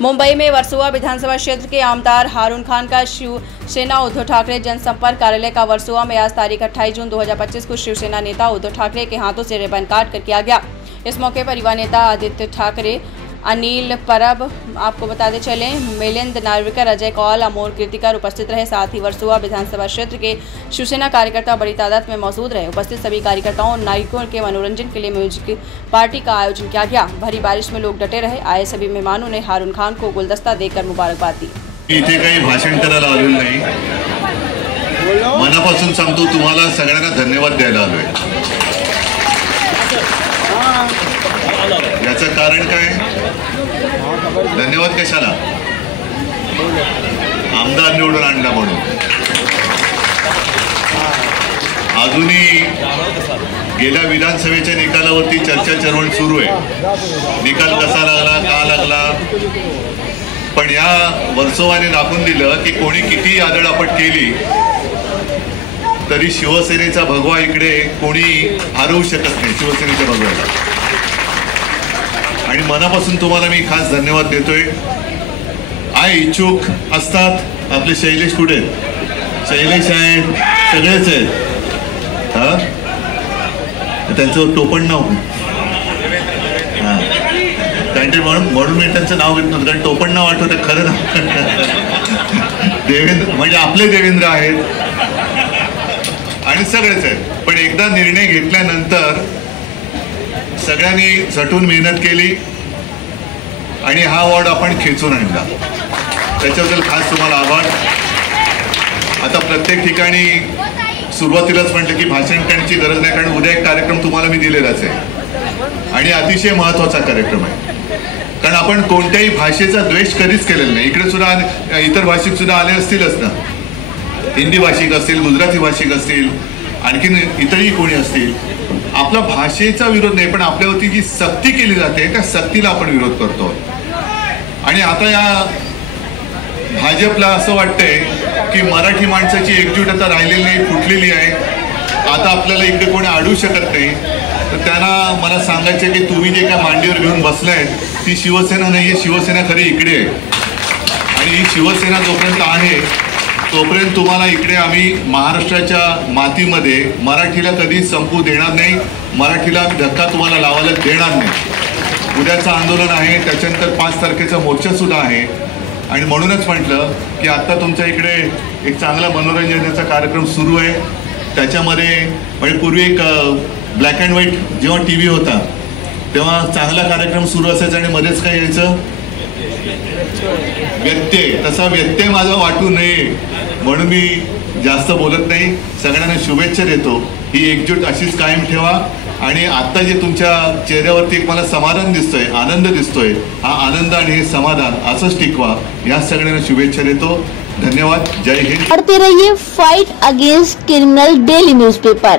मुंबई में वर्सोवा विधानसभा क्षेत्र के आमदार हारून खान का शिवसेना उद्धव ठाकरे जनसंपर्क कार्यालय का वर्सोवा में आज तारीख 28 जून 2025 को शिवसेना नेता उद्धव ठाकरे के हाथों से रिबन काट कर किया गया। इस मौके पर युवा नेता आदित्य ठाकरे, अनिल परब, आपको बताते चले, मिलिंद नार्वेकर, अजय कौल, अमोल कीर्तिकर उपस्थित रहे। साथ ही वर्सोवा विधानसभा क्षेत्र के शिवसेना कार्यकर्ता बड़ी तादाद में मौजूद रहे। उपस्थित सभी कार्यकर्ताओं और नागरिकों के मनोरंजन के लिए म्यूजिक पार्टी का आयोजन किया गया। भरी बारिश में लोग डटे रहे। आए सभी मेहमानों ने हारून खान को गुलदस्ता देकर मुबारकबाद दी। इथे काही भाषण करायला आलेलो नाही, मनापासून सांगतो तुम्हाला सगळ्यांना धन्यवाद द्यायला आलोय। याचं कारण काय? धन्यवाद कशाला? आमदार निवडून आणला म्हणून। अजूनही गेल्या विधानसभेच्या निकालावरती चर्चा चळवळ सुरू आहे। निकाल कसा लागला, का लागला, पण या वर्सोवाने दाखवून दिलं की कोणी किती आदळआपट केली तरी शिवसेनेचा भगवा इकडे कोणी हरवू शकत नाही, शिवसेनेच्या भगव्याला। आणि मनापासून तुम्हाला मी खास धन्यवाद देतोय। इच्छुक असतात आपले शैलेश कुठे? शैलेश आहेत, सगळेच आहेत। त्यांचं टोपण नाव म्हणून मी त्यांचं नाव घेत नव्हतं, कारण टोपण नाव आठवतं, खरं नाव देवेंद्र, म्हणजे आपले देवेंद्र आहेत आणि सगळेच आहेत। पण एकदा निर्णय घेतल्यानंतर सगळ्यांनी झटून मेहनत केली आणि हा वॉर्ड आपण खेचून आणला। त्याच्याबद्दल खास तुम्हाला आभार। आता प्रत्येक ठिकाणी सुरुवातीलाच म्हटलं की भाषण करण्याची गरज नाही, कारण उद्या एक कार्यक्रम तुम्हाला मी दिलेलाच आहे आणि अतिशय महत्त्वाचा कार्यक्रम आहे। कारण आपण कोणत्याही भाषेचा द्वेष कधीच केलेला नाही। इकडे सुद्धा इतर भाषिक सुद्धा आले असतीलच ना, हिंदी भाषिक असतील, गुजराती भाषिक असतील, आणखीन इतरही कोणी असतील। आपला भाषेचा विरोध नाही, पण आपल्यावरती जी सक्ती केली जाते त्या सक्तीला आपण विरोध करतो। आणि आता या भाजपला असं वाटतंय की मराठी माणसाची एकजूटता राहिलेली नाही, फुटलेली आहे। आता आपल्याला इकडे कोणी अडवू शकत नाही। तर त्यांना मला सांगायचं की तुम्ही जे काय मांडीवर घेऊन बसलाय ती शिवसेना नाहीये, शिवसेना खरी इकडे आहे। आणि ही शिवसेना जोपर्यंत आहे तोपर्यंत तुम्हाला इकडे आम्ही महाराष्ट्राच्या मातीमध्ये मराठीला कधी संपू देणार नाही, मराठीला धक्का तुम्हाला लावायला देणार नाही। उद्याचं आंदोलन आहे, त्याच्यानंतर 5 तारखेचा मोर्चा सुद्धा आहे। आणि म्हणूनच म्हटलं की आता तुमच्या इकडे एक चांगला मनोरंजनाचा कार्यक्रम सुरू आहे। त्याच्यामध्ये म्हणजे पूर्वी एक ब्लॅक अँड व्हाईट जेव्हा TV होता तेव्हा चांगला कार्यक्रम सुरू असायचा आणि मध्येच काय यायचं व्यत्यय, तसा व्यत्यय माझा वाटू नये म्हणून मी जास्त बोलत नाही। सगळ्यांना शुभेच्छा देतो। ही एकजूट अशीच कायम ठेवा आणि आता जे तुमच्या चेहऱ्यावरती एक मला समाधान दिसतोय, आनंद दिसतोय, हा आनंद आणि हे समाधान असंच टिकवा, या सगळ्यांना शुभेच्छा देतो। धन्यवाद। जय हिंद। पढ़ते रहिए fight against criminal daily newspaper.